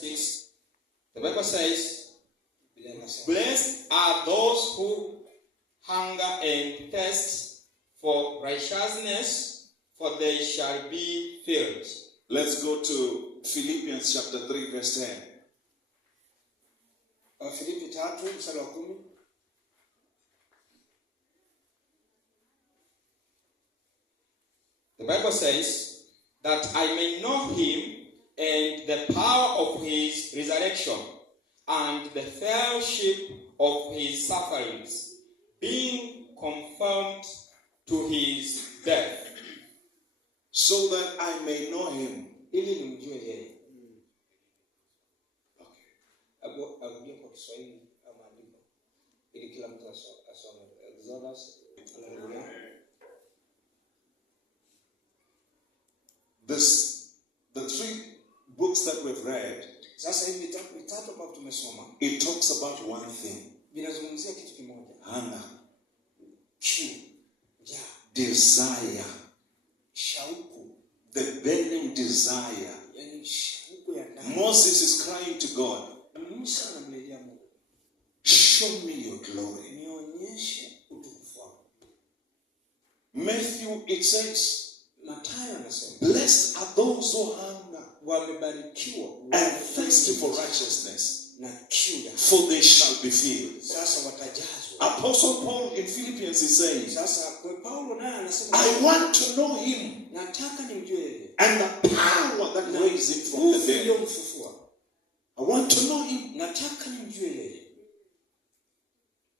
6. The Bible says, blessed are those who hunger and thirst for righteousness, for they shall be filled. Let's go to Philippians chapter 3 verse 10. Filipi 3 mstari wa 10. The Bible says that I may know him and the power of his resurrection and the fellowship of his sufferings, being conformed to his death, so that I may know him. Ili nimjue yeye. Okay. Arudia kwa Kiswahili ama andiko. Ili kila mtu asome. Exodus. Hallelujah. The three books that we've read, sasa hivi vitatu ambavyo tumesoma, it talks about one thing. Vinazungumzia kitu kimoja. Hunger, kiu, njaa, desire, shauku, the burning desire. Yani shauku ya ndani. Moses is crying to God, Musa anamlilia Mungu, show me your glory. Nionyeshe utukufu wako. Matthew, it says, Mathayo anasema, blessed are those who hunger wamebarikiwa and thirsty for righteousness, na kiu, for they shall be filled. Sasa watajazwa. Apostle Paul in Philippians is saying, sasa Paulo naye anasema, I want to know him, nataka nimjue yeye, and the power that raised him from the dead. I want to know him. Nataka nimjue yeye.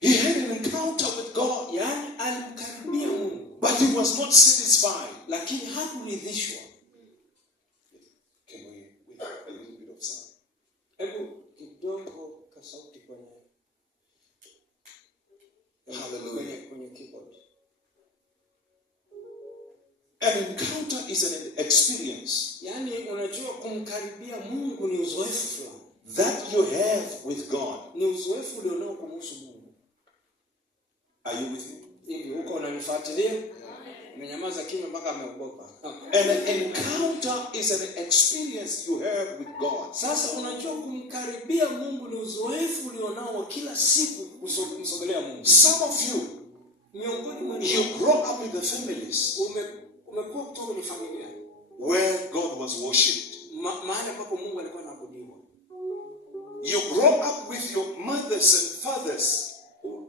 He had an encounter with God, yani alimkaribia Mungu, but he was not satisfied. Lakini hakuridhishwa. Can we have a little bit of sound? Hebu kidogo ka sauti kwenye. Hallelujah. Kwenye keyboard. An encounter is an experience. Yani unajua kumkaribia Mungu ni uzoefu fulani that you have with God. Ni uzoefu ulionao kumhusu Mungu. Are you with me? Hivi uko unanifuatilia? Umenyamaza kimya mpaka ameogopa. An encounter is an experience you have with God. Sasa unajua kumkaribia Mungu ni uzoefu ulionao kila siku kumsogelea Mungu. Some of you, miongoni mwenu, you grow up with the families umekuwa kutoka kwenye familia where God was worshipped. Mahali ambapo Mungu alikuwa anaabudiwa. You grow up with your mothers and fathers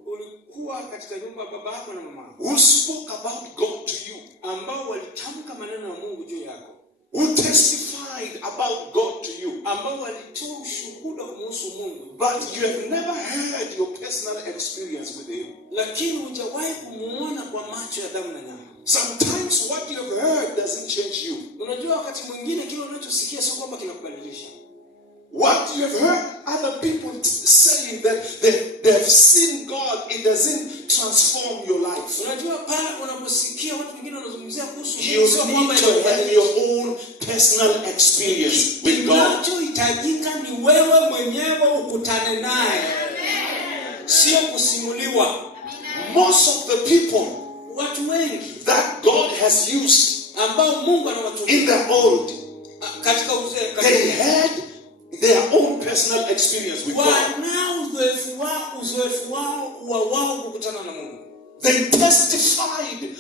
ulikuwa katika nyumba baba yako na mama who spoke about God to you, ambao walitamka maneno ya Mungu juu yako, who testified about God to you, ambao walitoa ushuhuda kuhusu Mungu, but you have never had your personal experience with him. Lakini hujawahi kumuona kwa macho ya damu na nyama. Sometimes what you have heard doesn't change you. Unajua wakati mwingine kile unachosikia sio kwamba kinakubadilisha. What you have heard other people saying that they have seen God, it doesn't transform your life. Unajua pale unaposikia watu wengine wanazungumzia kuhusu you need to have your own personal experience with God. Kinachohitajika ni wewe mwenyewe ukutane naye. Sio kusimuliwa. Most of the people watu wengi that God has used ambao Mungu anawatumia in the old, katika uzee, they had their own personal experience with God. Wana uzoefu wao kukutana na Mungu. They testified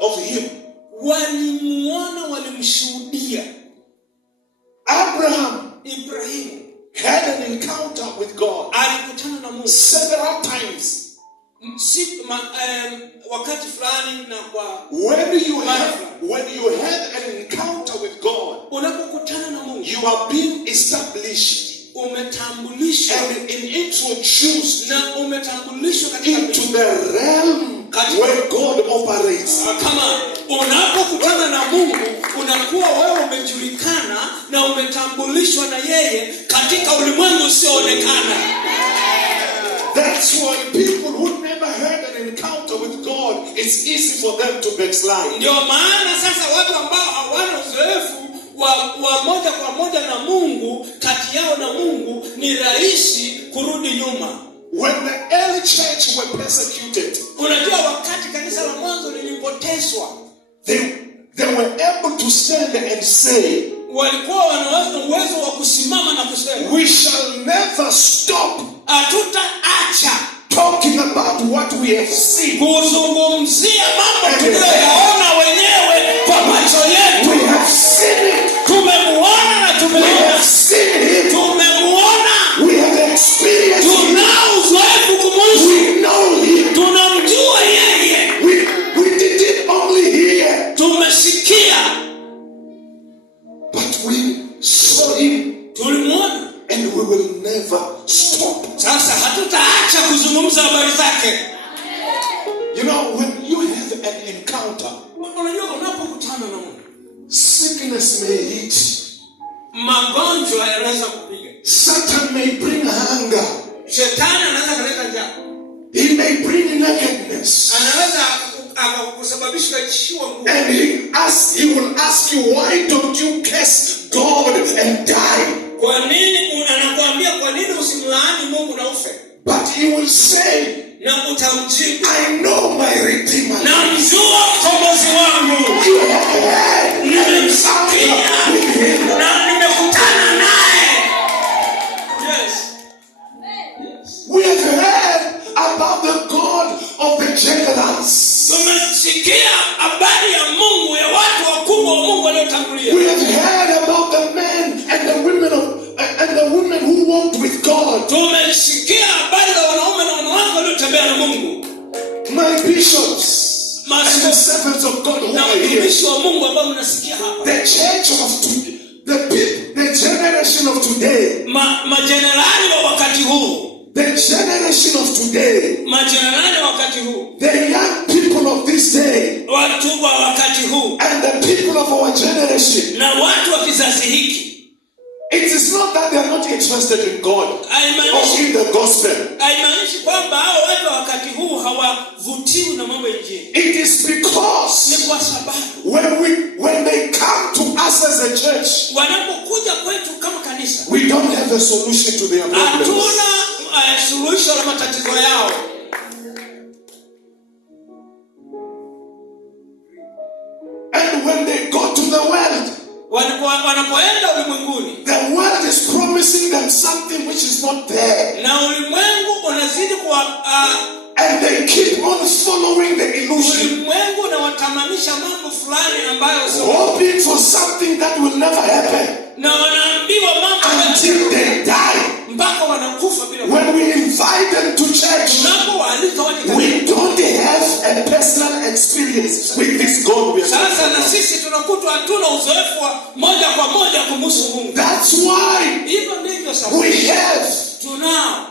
of him. Walimuona, walimshuhudia. Ibrahim had an encounter with God. Alikutana na Mungu several times. Wakati fulani na kwa when you had an encounter with God, unapokutana na Mungu, you are being established, umetambulishwa and introduced na umetambulishwa katika into the realm where God operates. Kama unapokutana na Mungu, unakuwa wewe umejulikana na umetambulishwa na yeye katika ulimwengu usioonekana. That's why people who never had an encounter with God, it's easy for them to backslide. Ndio maana sasa watu ambao hawana uzoefu wa moja kwa moja na Mungu, kati yao na Mungu, ni rahisi kurudi nyuma. When the early church were persecuted, unajua wakati kanisa la mwanzo lilipoteswa, they were able to stand and say, walikuwa wana uwezo wa kusimama na kusema, we stop Hatutaacha talking about what we have seen. kuzungumzia mambo tuliyoyaona wenyewe kwa macho yetu. We have seen it. Tumemuona na We tumeona. have seen it. Tumemuona. We have experienced it. Tunao uzoefu kumuhusu. We know him. Tunamjua yeye. We didn't only hear, Tumesikia. but we saw him, Tulimuona. and we will never stop. Sasa hatutaacha kuzungumza habari zake. You know, when you have an encounter, Unajua unapokutana na Mungu, sickness may hit. magonjwa yanaweza kupiga. Satan may bring hunger. Shetani anaweza kuleta njaa. He may bring nakedness. Anaweza kusababisha kuishiwa nguvu. And he will ask you, why don't you curse God and die? Kwa nini anakuambia kwa nini usimlaani Mungu na ufe? But he will say, Na utamjibu, I know my Redeemer. namjua mkombozi wangu. You have heard Nimemsikia with him. na nimekutana naye. Yes. We have heard about the God of the generals. Tumesikia habari ya Mungu, ya watu wakubwa wa Mungu waliotangulia. We have heard about the men and the women who walked with God. Tumesikia habari za wanaume na wanawake waliotembea na Mungu. My bishops and the servants of God who Na are here. watumishi wa Mungu ambao mnasikia hapa. The church of today, the generation of today, Majenerali wa wakati huu. the generation of today, Majenerali wa wakati huu. the young people of this day, Watu wa wakati huu. and the people of our generation. Na watu wa kizazi hiki. It is not that they are not interested in God or in the gospel. Haimaanishi kwamba hao watu wa wakati huu hawavutiwi na mambo ya Injili. It is because Ni kwa sababu when they come to us as a church, wanapokuja kwetu kama kanisa, we don't have a solution to their problems. hatuna suluhisho la matatizo yao. And when they go to the world, Wanapoenda ulimwenguni, the world is promising them something which is not there. na ulimwengu unazidi And they keep on following the illusion, ulimwengu unawatamanisha mambo fulani ambayo sio, hoping for something that will never happen na wanaambiwa mambo until they die. mpaka wanakufa bila. When we invite them to church, Tunapowaalika waje kanisa, we don't have a personal experience with this God we are sasa talking na about. sisi tunakutwa hatuna uzoefu wa moja kwa moja kumhusu Mungu. That's why Hivyo ndivyo sasa we have tunao